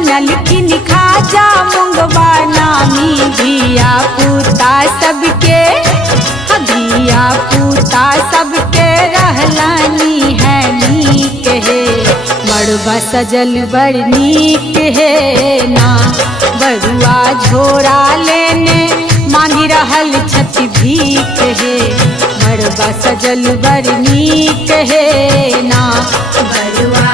बनलखिन खाजा मुंगवा नामी धिया पूता सबके, धिया पूता सबके रहलानी है नीक हे। मड़वा सजल बड़ नीक हे ना, बरुआ झोरा लेने मांगी रहल छति भीख हे। मड़वा सजल बड़ नीक हे ना, बरुआ